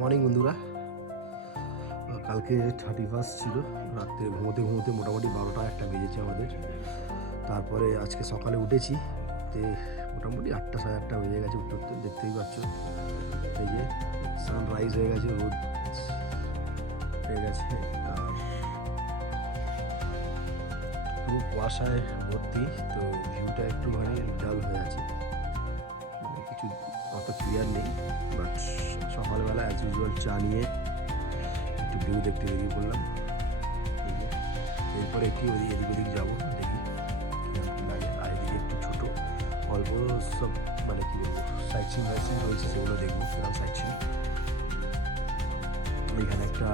Morning বন্ধুরা, কালকে 31 ছিল। রাত্রে ঘুমোতে ঘুমোতে মোটামুটি 12টা একটা বেজেছে আমাদের। তারপরে আজকে সকালে উঠেছি, তে মোটামুটি 8টা সাড়ে 8টা বেজে গেছে উঠতে উঠতে। দেখতেই পাচ্ছ, এই যে সানরাইজ হয়ে গেছে, রোদ হয়ে গেছে, আর পুরো কুয়াশায় ভর্তি। তো ভিউটা একটুখানি ডাল হয়ে আছে, মানে কিছু অত ক্লিয়ার নেই। বাট সকালবেলা অ্যাজ ইউজুয়াল চা নিয়ে একটু ভিউ দেখতে বেরিয়ে পড়লাম। এরপরে একটু এদিক ওদিক যাবো, দেখি কীরকম কী লাগে। আর এদিকে একটু ছোটো অল্প সব মানে কী বলবো সাইট সিন রয়েছে, সেগুলো দেখবো সেরকম সাইট সিন। এখানে একটা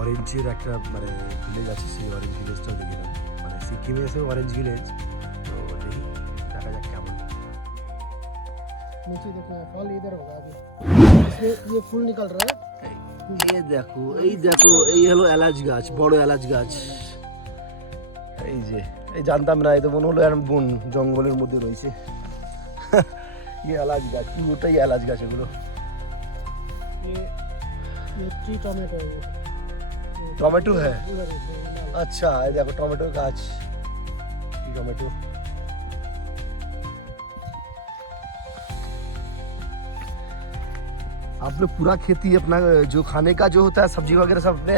অরেঞ্জের একটা মানে ভিলেজ আছে, সেই অরেঞ্জ ভিলেজটাও দেখে নেব। মানে সিকিমে এসে অরেঞ্জ ভিলেজ, তো দেখি দেখা যাক কেমন। नीचे देखना है, फल इधर होगा अभी। ये फूल निकल रहा है। এই দেখো, এই দেখো, এই হলো এলাচ গাছ, বড় এলাচ গাছ। এই যে, এই জানতাম না, এই তো মনে হলো এরকম বন জঙ্গলের মধ্যে রয়েছে। ये এলাচ গাছ, পুরোটাই এলাচ গাছ এগুলো। ये टी टमाटो है। টমেটো है, अच्छा। এই দেখো টমেটো গাছ, কি টমেটো। आप लोग पूरा खेती अपना जो खाने का जो होता है सब्जी वगैरह सब अपने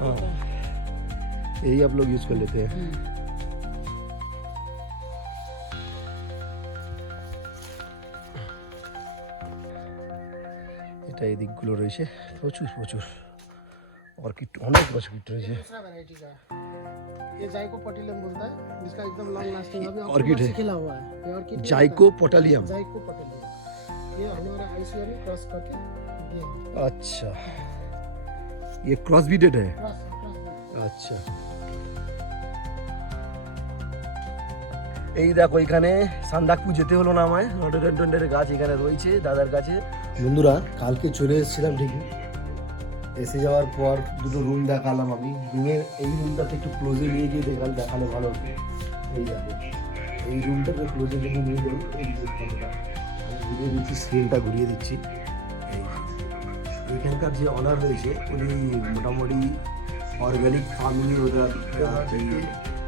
हाँ, यही आप लोग यूज कर लेते हैं। এটা এই দিকগুলো রয়েছে, প্রচুর প্রচুর অর্কিড, অনেক অর্কিড রয়েছে। दूसरा वैरायटी का ये जाइको पटेलियम बोलता है, जिसका एकदम लॉन्ग लास्टिंग अभी ऑर्किड है, खिला हुआ है। ये ऑर्किड जाइको पोटालियम। जाइको पटेलियम ये हमारा आईसीआर में क्रॉस करके ये अच्छा, ये क्रॉस बीडेड है। क्रॉस আচ্ছা, এই দেখো এখানে সান্দাকপু যেতে হলো না আমায়, রডোডেন্ড্রনের গাছ এখানে রয়েছে দাদার কাছে। বন্ধুরা, কালকে চলে এসেছিলাম ঠিকই, এসে যাওয়ার পর দুটো রুম দেখালাম আমি। রুমের এই রুমটাতে একটু ক্লোজে নিয়ে গিয়ে দেখালে ভালো হতো। এই দেখো, এই রুমটাকে ক্লোজে নিয়ে গেল। এই যে ফটোটা আমি ঘুরিয়ে দিচ্ছি, স্ক্রিনটা ঘুরিয়ে দিচ্ছি। এইখানকার যে অনার রয়েছে উনি মোটামুটি অর্গ্যানিক ফার্মিং ওদের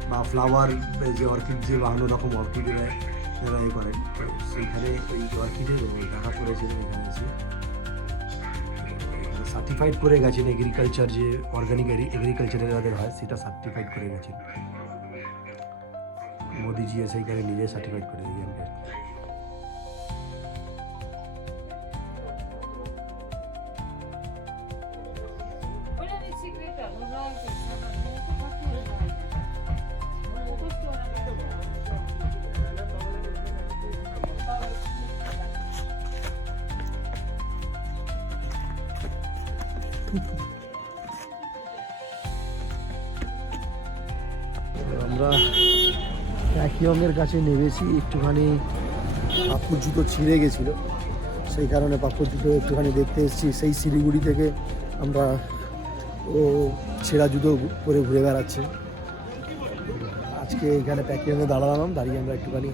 বা ফ্লাওয়ার যে অর্কিড, যে বাহান্ন রকম অর্কিড এরা এ করেন। তো সেইখানে ওই অর্কিডের দেখা করেছেন, এখানে এসে সার্টিফাইড করে গেছেন। এগ্রিকালচার যে অর্গানিক এগ্রিকালচার যাদের হয় সেটা সার্টিফাইড করে গেছেন। মোদিজি এসে এখানে নিজে সার্টিফাইড করে দিয়েছেন। আমরা প্যাকিয়ংয়ের কাছে নেমেছি। একটুখানি পাপ্পুর জুতো ছিঁড়ে গেছিলো, সেই কারণে পাপ্পুর জুতো একটুখানি দেখতে এসেছি। সেই শিলিগুড়ি থেকে আমরা ও ছেঁড়া জুতো পরে ঘুরে বেড়াচ্ছে। আজকে এখানে প্যাকিয়ংয়ে দাঁড়ালাম, দাঁড়িয়ে আমরা একটুখানি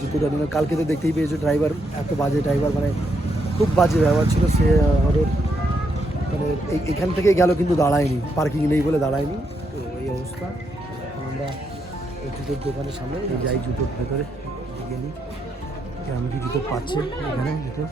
জুতোটা নিলাম। কালকে তো দেখতেই পেয়েছো ড্রাইভার, এত বাজে ড্রাইভার, মানে খুব বাজে ব্যবহার ছিল। সে আমাদের মানে এখান থেকে গেল কিন্তু দাঁড়ায়নি, পার্কিং নেই বলে দাঁড়ায়নি। তো এই অবস্থা। আমরা এই জুতোর দোকানের সামনে যাই, জুতোর ভেতরে গেলি আমি কি জুতো পাচ্ছে এখানে জুতো।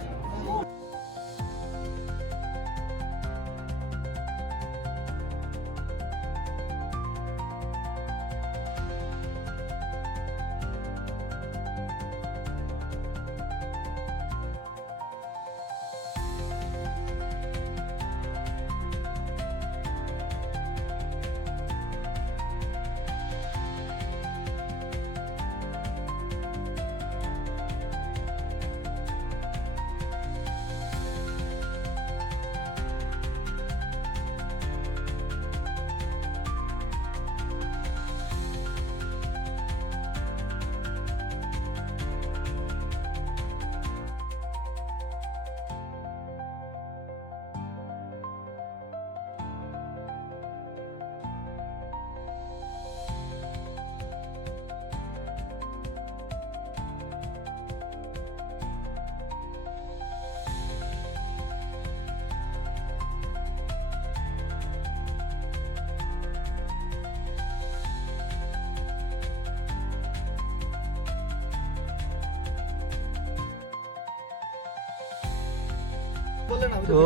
তো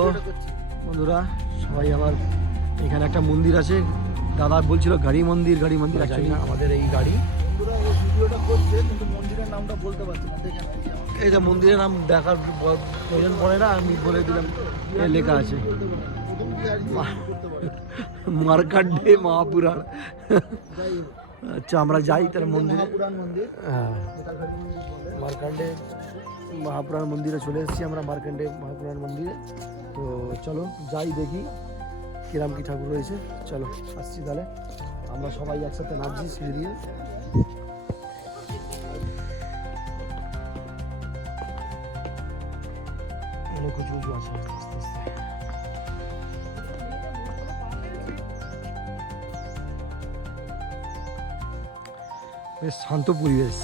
বন্ধুরা সবাই আবার এখানে একটা মন্দির আছে, দাদা বলছিল গাড়ি মন্দির actually আমাদের এই গাড়ি। এইটা মন্দিরের নাম দেখার প্রয়োজন পড়ে না, আমি বলে দিলাম লেখা আছে মার্কান্ডে মহাপুরাণ। আচ্ছা আমরা যাই তাহলে মন্দিরে। হ্যাঁ মার্কান্ডে মহাপুরাণ মন্দিরে চলে এসেছি আমরা, মার্কান্ডে মহাপুরাণ মন্দিরে। তো চলো যাই দেখি কিরাম কি ঠাকুর রয়েছে। চলো আসছি তাহলে, আমরা সবাই একসাথে নাচছি সিঁড়ি দিয়ে। অনেক উঁচু উঁচু আছে, আস্তে আস্তে আস্তে। বেশ শান্ত পরিবেশ,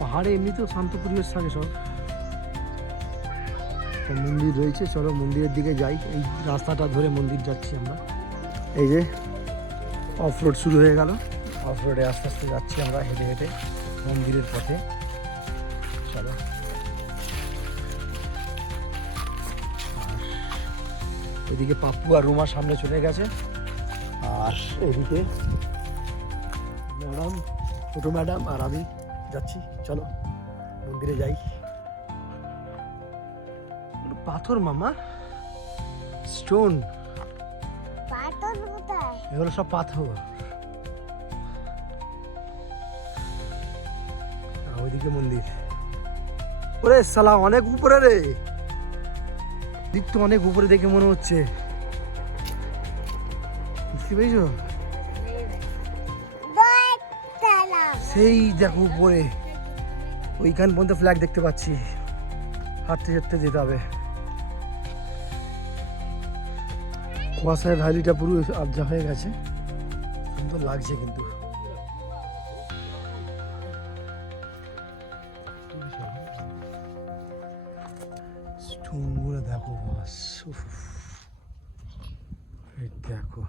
পাহাড়ে এমনিতেও শান্ত পরিবেশ থাকে সব। মন্দির রয়েছে, চলো মন্দিরের দিকে যাই। এই রাস্তাটা ধরে মন্দির যাচ্ছি আমরা। এই যে অফ রোড শুরু হয়ে গেল, অফ রোডে আস্তে আস্তে যাচ্ছি আমরা হেঁটে হেঁটে মন্দিরের পথে। চলো এদিকে পাপ্পু আর রুমা সামনে চলে গেছে, আর এদিকে ম্যাডাম, ছোটো ম্যাডাম আর আমি যাচ্ছি। চলো মন্দিরে যাই। পাথর মামা, স্টোন, এগুলো সব পাথর। ওইদিকে মন্দির। ওরে সালা অনেক উপরে রে, দিক তো অনেক উপরে দেখে মনে হচ্ছে, বুঝতে পেরেছো? সেই দেখো উপরে ওইখান পর্যন্ত ফ্ল্যাগ দেখতে পাচ্ছি, হাঁটতে হাঁটতে যেতে হবে। কুয়াশায় ভ্যালিটা পুরো আবজা হয়ে গেছে, সুন্দর লাগছে কিন্তু। স্টোনগুলো দেখো বাস, দেখো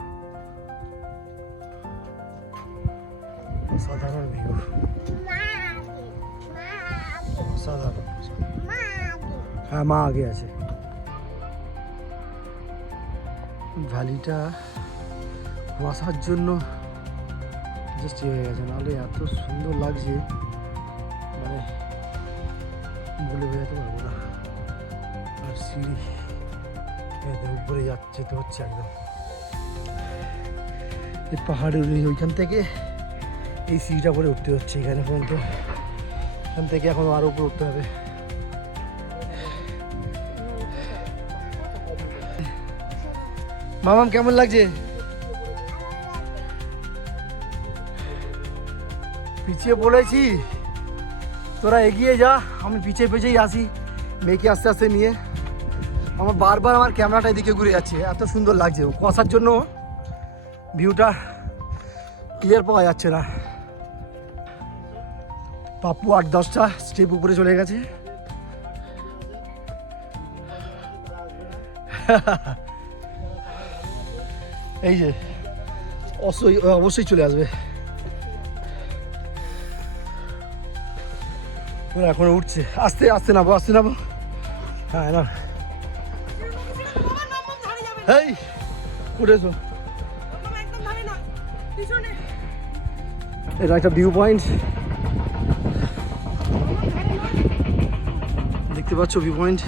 অসাধারণ ভিউ, অসাধারণ। হ্যাঁ মা আগে আছে। ভ্যালিটা কুয়াশার জন্য জাস্ট হয়ে গেছে, নাহলে এত সুন্দর লাগছে মানে বলে বোঝাতে পারবো না। আর সিঁড়ি উপরে যাচ্ছে তো হচ্ছে একদম এই পাহাড়ের ওইখান থেকে এই সিঁড়িটা করে উঠতে হচ্ছে এখানে পর্যন্ত, এখান থেকে এখন আরও উপরে উঠতে হবে। মামাম কেমন লাগছে? পিছিয়ে পড়েছি, তোরা এগিয়ে যা, আমি পিছিয়ে পিছিয়েই আসি মেয়েকে আস্তে আস্তে নিয়ে। আমার বারবার আমার ক্যামেরাটা এদিকে ঘুরে যাচ্ছে, এত সুন্দর লাগছে। কুয়াশার জন্য ভিউটা ক্লিয়ার পাওয়া যাচ্ছে না। পাপ্পু 8-10টা স্টেপ উপরে চলে গেছে। এই যে অবশ্যই চলে আসবে। ওরা এখনো উঠছে, আস্তে আস্তে নামো, আস্তে নামো। হ্যাঁ না এই উঠেছো, এটা একটা ভিউ পয়েন্ট দেখতে পাচ্ছ, ভিউ পয়েন্ট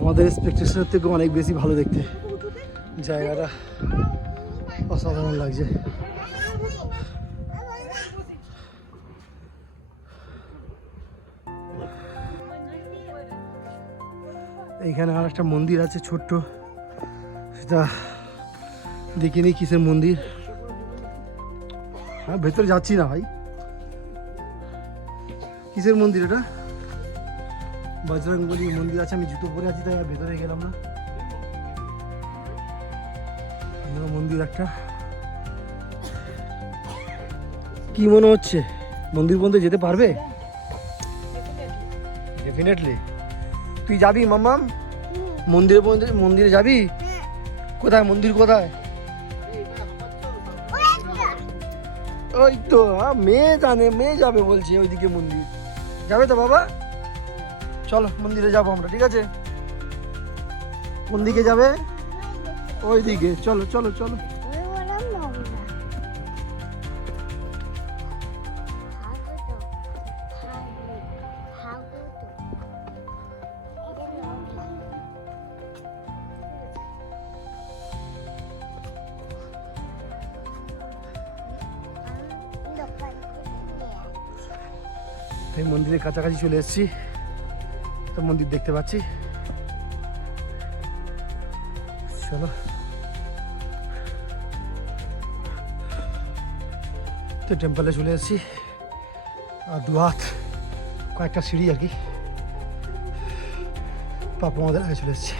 আমাদের এক্সপেকটেশনের থেকে অনেক বেশি ভালো দেখতে, জায়গাটা অসাধারণ লাগছে। এইখানে আর একটা মন্দির আছে ছোট্ট, সেটা দেখিনি কিসের মন্দির। হ্যাঁ ভেতরে যাচ্ছি না ভাই, কিসের মন্দির এটা? বজরংবলী মন্দির আছে, আমি জুতো পরে আছি তাই আর ভেতরে গেলাম না। মন্দির একটা, কি মনে হচ্ছে মন্দির পর্যন্ত যেতে পারবে? ডেফিনেটলি। তুই যাবি মাম্মাম মন্দিরে যাবি? কোথায় মন্দির, কোথায়? ওই তো মেয়ে জানে, মেয়ে যাবে বলছে ওইদিকে মন্দির। যাবে তো বাবা? চলো মন্দিরে যাবো আমরা, ঠিক আছে? কোন দিকে যাবে? ওই দিকে, চলো চলো চলো। এই মন্দিরের কাছাকাছি চলে এসেছি, তো মন্দির দেখতে পাচ্ছি। চলো, তো টেম্পলে চলে এসেছি, আর দু হাত কয়েকটা সিঁড়ি আর কি পাপা আমাদের আগে চলে এসেছি।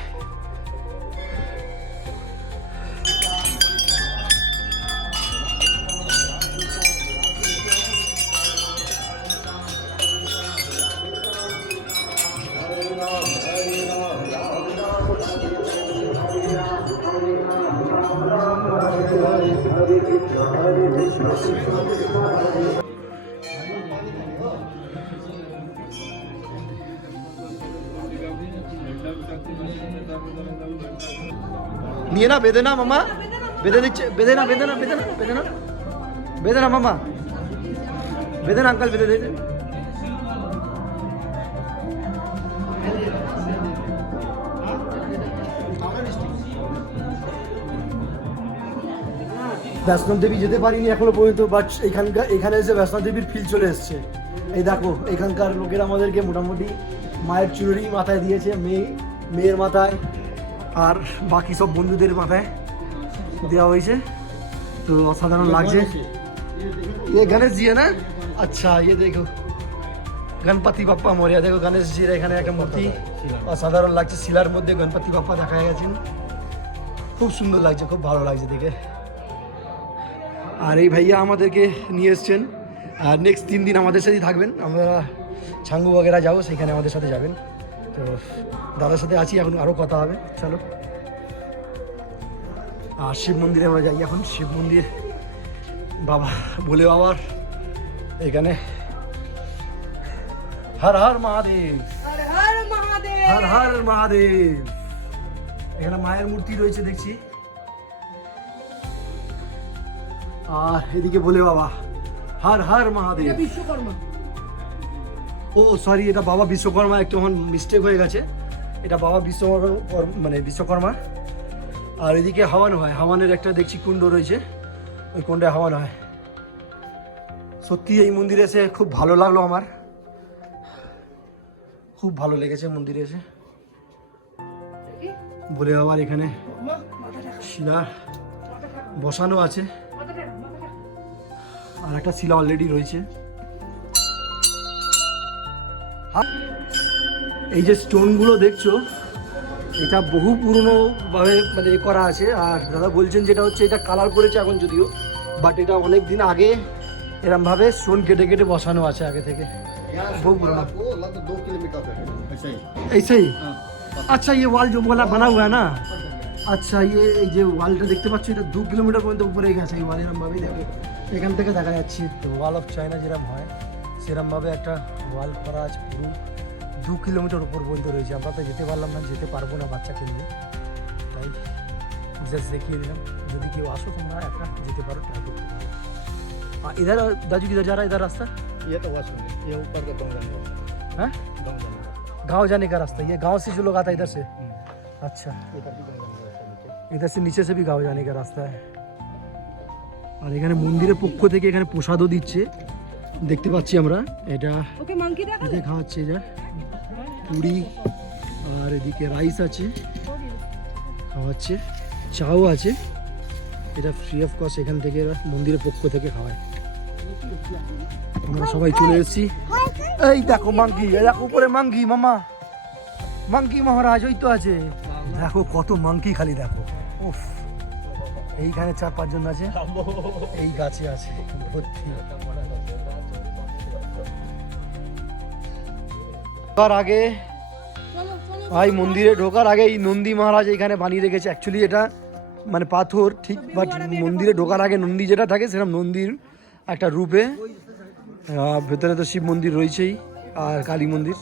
নিয়ে না, বেঁধে না মামা, বেঁধে দিচ্ছে, বেঁধে না বেঁধে না বেঁধে না বেঁধে না বেঁধে না মামা, বেঁধে না আঙ্কাল, বেঁধে দিয়েছে। বৈষ্ণব দেবী যেতে পারিনি এখনো পর্যন্ত, বাট এখানে এসে বৈষ্ণব দেবীর ফিল চলে এসছে। এই দেখো, এখানকার লোকেরা আমাদেরকে মোটামুটি মায়ের চুনরি মাথায় দিয়েছে, মেয়ের মাথায় আর বাকি সব বন্ধুদের মাথায় দেওয়া হয়েছে। তো অসাধারণ লাগছে। ये गणेश जी है ना? अच्छा, ये देखो গণপতি বাপ্পা মরিয়া, দেখো গণেশ জির এখানে একটা মূর্তি অসাধারণ লাগছে। শিলার মধ্যে গণপতি বাপ্পা দেখা গেছেন, খুব সুন্দর লাগছে, খুব ভালো লাগছে দেখে। আর এই ভাইয়া আমাদেরকে নিয়ে এসছেন, আর নেক্সট 3 দিন আমাদের সাথেই থাকবেন। আমরা ছাঙ্গু বগেরা যাবো, সেখানে আমাদের সাথে যাবেন। তো দাদার সাথে আছি, এখন আরও কথা হবে, চলো। আর শিব মন্দিরে আমরা যাই এখন। শিব মন্দির বাবা ভোলে বাবার এখানে। হর হর মহাদেব, হর হর মহাদেব, হর হর মহাদেব। এখানে মায়ের মূর্তি রয়েছে দেখছি, আর এদিকে ভোলে বাবা, হর হর মহাদেব। বিশ্বকর্মা, ও সরি, এটা বাবা বিশ্বকর্মা, একটু আমার মিস্টেক হয়ে গেছে। এটা বাবা বিশ্বকর্মা। আর এদিকে হাওয়ানো হয়, হাওয়ানের একটা দেখছি কুণ্ড রয়েছে, ওই কুণ্ডে হাওয়ানো হয়। সত্যি এই মন্দিরে এসে খুব ভালো লাগলো আমার, খুব ভালো লেগেছে মন্দিরে এসে। বলে বাবার এখানে শিলা বসানো আছে, আর একটা শিলা অলরেডি রয়েছে। এই যে স্টোনগুলো দেখছো, এটা বহু পুরনো ভাবে মানে করা আছে। আর দাদা বলছেন যেটা হচ্ছে এটা কালার করেছে এখন যদিও, বাট এটা অনেক দিন আগে এরম ভাবে স্টোন কেটে কেটে বসানো আছে আগে থেকে, বহু পুরনো। ऐसे ही? अच्छा, ये ওয়াল जो बोला बना हुआ है ना? আচ্ছা, এই যে ওয়ালটা দেখতে পাচ্ছ, এটা 2 কিলোমিটার পর্যন্ত উপরে গেছে। এই ওয়াল এরম ভাবেই দেখো, এখান থেকে দেখা যাচ্ছে। তো ওয়াল অফ চায়না যেরকম হয় সেরকম ভাবে একটা ওয়াল করা আছে, পুরো 2 কিলোমিটার উপর পর্যন্ত রয়েছে। আমরা তো যেতে পারলাম না, যেতে পারবো না বাচ্চাকে নিয়ে, তাই জাস্ট দেখিয়ে দিলাম। যদি কেউ আসো তোমরা একা যেতে পারো, ট্রাই করতে পারো। আর इधर दाजू किधर जा रहा है? इधर रास्ता ये तो वाशरूम है, ये ऊपर का गाँव जाने का, है, गाँव जाने का, गाँव जाने का रास्ता। ये गाँव से जो लोग आता है इधर से? अच्छा, इधर भी गाँव जाने का रास्ता नीचे। इधर से नीचे से भी गाँव जाने का रास्ता है। আর এখানে মন্দিরের পক্ষ থেকে এখানে প্রসাদও দিচ্ছে, দেখতে পাচ্ছি আমরা। এটা এদিকে খাওয়াচ্ছে, এটা পুরি, আর এদিকে রাইস আছে খাওয়াচ্ছে, চাও আছে। এটা ফ্রি অফ কস্ট, এখান থেকে মন্দিরের পক্ষ থেকে খাওয়ায়। আমরা সবাই চলে এসেছি। এই দেখো মাঙ্কি, এই দেখো উপরে মাঙ্কি, মামা মাঙ্কি মহারাজ ওই তো আছে। দেখো কত মাঙ্কি, খালি দেখো। উফ, এইখানে 4-5 জন আছে, এই গাছে আছে ভর্তি। ঢোকার আগে ভাই, মন্দিরে ঢোকার আগে এই নন্দী মহারাজ এখানে বানিয়ে রেখেছে। অ্যাকচুয়ালি এটা মানে পাথর ঠিক, বাট মন্দিরে ঢোকার আগে নন্দী যেটা থাকে সেরকম নন্দীর একটা রূপে। ভেতরে তো শিব মন্দির রয়েছেই, আর কালী মন্দির।